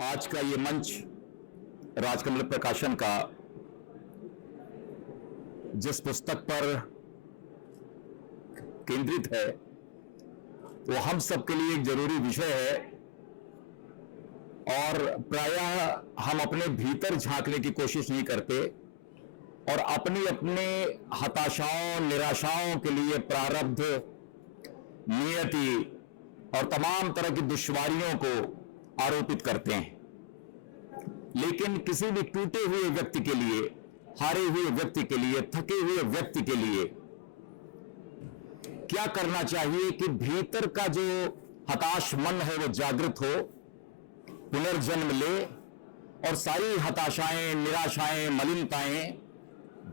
आज का ये मंच राजकमल प्रकाशन का जिस पुस्तक पर केंद्रित है वो हम सबके लिए एक जरूरी विषय है और प्रायः हम अपने भीतर झांकने की कोशिश नहीं करते और अपनी अपने हताशाओं निराशाओं के लिए प्रारब्ध नियति और तमाम तरह की दुश्वारियों को आरोपित करते हैं। लेकिन किसी भी टूटे हुए व्यक्ति के लिए, हारे हुए व्यक्ति के लिए, थके हुए व्यक्ति के लिए क्या करना चाहिए कि भीतर का जो हताश मन है वो जागृत हो, पुनर्जन्म ले और सारी हताशाएं, निराशाएं, मलिनताएं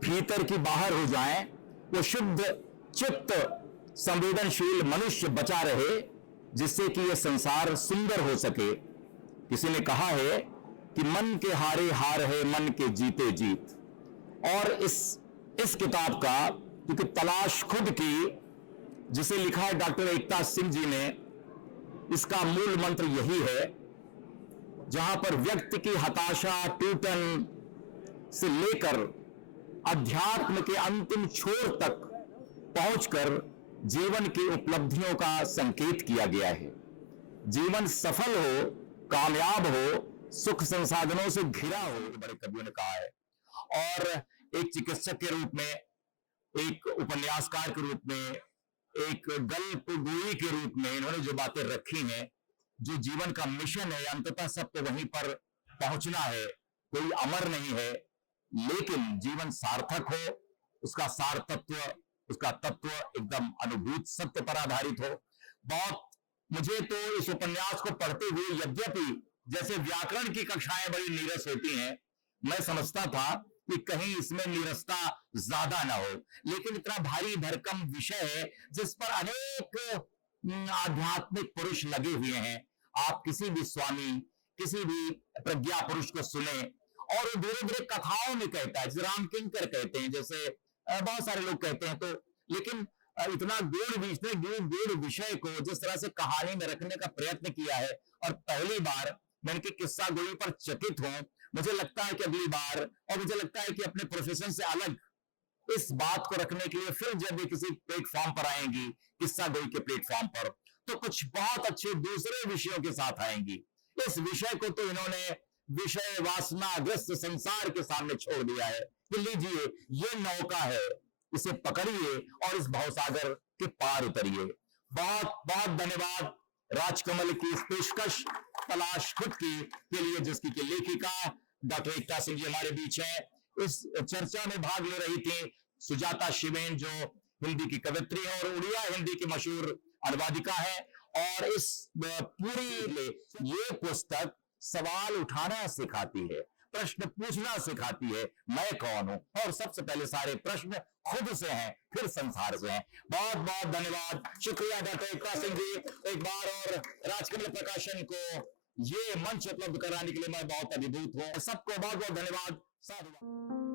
भीतर की बाहर हो जाएं, वो शुद्ध चित्त संवेदनशील मनुष्य बचा रहे, जिससे कि यह संसार सुंदर हो सके। किसी ने कहा है कि मन के हारे हार है, मन के जीते जीत। और इस किताब का क्योंकि तलाश खुद की, जिसे लिखा है डॉक्टर एकता सिंह जी ने, इसका मूल मंत्र यही है, जहां पर व्यक्ति की हताशा टूटन से लेकर अध्यात्म के अंतिम छोर तक पहुंचकर जीवन की उपलब्धियों का संकेत किया गया है। जीवन सफल हो, कामयाब हो, सुख संसाधनों से घिरा हो, बड़े कवियों ने कहा है। और एक चिकित्सक के रूप में, एक उपन्यासकार के रूप में, एक गल्प गोई के रूप में इन्होंने जो बातें रखी हैं, जो जीवन का मिशन है, अंततः सबको वहीं पर पहुंचना है। कोई अमर नहीं है, लेकिन जीवन सार्थक हो, उसका सार तत्व, उसका तत्व एकदम अनुभूत सत्य पर आधारित हो। बहुत मुझे तो इस उपन्यास को पढ़ते हुए, यद्यपि जैसे व्याकरण की कक्षाएं बड़ी नीरस होती हैं, मैं समझता था कि कहीं इसमें नीरसता ज्यादा ना हो, लेकिन इतना भारी भरकम विषय है जिस पर अनेक आध्यात्मिक पुरुष लगे हुए हैं। आप किसी भी स्वामी, किसी भी प्रज्ञा पुरुष को सुने और धीरे धीरे कथाओं में कहता है, जैसे राम किंकर कहते हैं, जैसे बहुत सारे लोग कहते हैं। तो लेकिन इतना गूढ़ विषय को जिस तरह से कहानी में रखने का प्रयत्न किया है, और पहली बार मैं इनकी किस्सा गोई पर चकित हूं। मुझे लगता है कि अगली बार, और मुझे लगता है कि अपने प्रोफेशन से अलग इस बात को रखने के लिए फिर जब भी किसी प्लेटफॉर्म पर आएंगी, किस्सा गोई के प्लेटफॉर्म पर, तो कुछ बहुत अच्छे दूसरे विषयों के साथ आएंगी। इस विषय को तो इन्होंने विषय वासनाग्रस्त संसार के सामने छोड़ दिया है कि लीजिए ये नौका है, इसे पकड़िए और इस भवसागर के पार उतरिए। बहुत बहुत धन्यवाद राजकमल की इस पेशकश तलाश खुद की के लिए, जिसकी की लेखिका डॉक्टर एकता सिंह जी हमारे बीच है। इस चर्चा में भाग ले रही थी सुजाता शिवेन, जो हिंदी की कवित्री है और उड़िया हिंदी की मशहूर अनुवादिका है। और इस पूरी ये पुस्तक सवाल उठाना सिखाती है, प्रश्न पूछना सिखाती है, मैं कौन हूं, और सबसे पहले सारे प्रश्न खुद से हैं, फिर संसार से हैं। बहुत बहुत धन्यवाद, शुक्रिया डॉक्टर एकता सिंह जी एक बार, और राजकमल प्रकाशन को ये मंच उपलब्ध कराने के लिए मैं बहुत अभिभूत हूं। सबको बहुत बहुत धन्यवाद। साधुवाद।